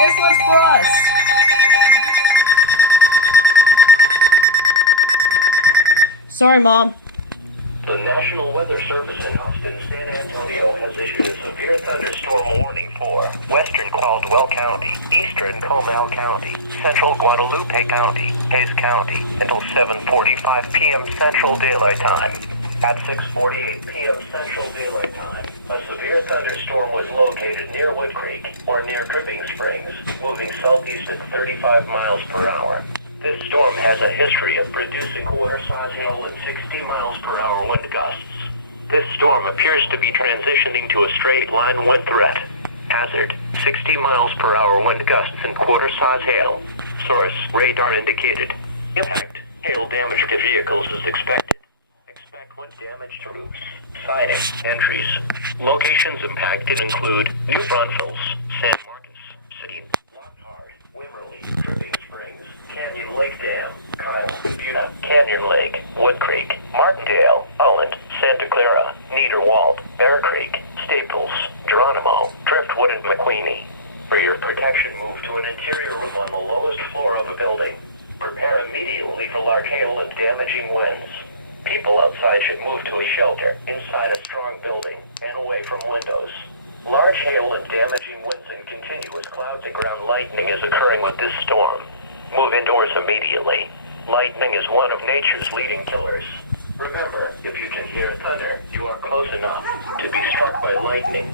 This one's for us. Sorry, Mom. The National Weather Service in Austin, San Antonio has issued a severe thunderstorm warning for western Caldwell County, eastern Comal County, central Guadalupe County, Hayes County, until 7:45 p.m. Central Daylight Time. At 6:48 p.m. Central Daylight Time, a severe thunderstorm was located near Wood Creek, or near Dripping Springs, moving southeast at 35 miles per hour. This storm has a history of producing quarter-size hail and 60 miles per hour wind gusts. This storm appears to be transitioning to a straight-line wind threat. Hazard, 60 miles per hour wind gusts and quarter-size hail. Source, radar indicated. Impact, hail damage to vehicles is expected. Expect wind damage to roofs. Siding, entries. Locations impacted include New Braunfels, San Marcos, Seguin, Lockhart, Wimberley, Dripping Springs, Canyon Lake Dam, Kyle, Buda, Canyon Lake, Wood Creek, Martindale, Ulland, Santa Clara, Niederwald, Bear Creek, Staples, Geronimo, Driftwood, and McQueenie. For your protection, move to an interior room on the lowest floor of a building. Prepare immediately for large hail and damaging winds. People outside should move to a shelter inside a strong building and away from windows. Large hail and damaging winds and continuous cloud-to-ground lightning is occurring with this storm. Move indoors immediately. Lightning is one of nature's leading killers. Remember, if you can hear thunder, you are close enough to be struck by lightning.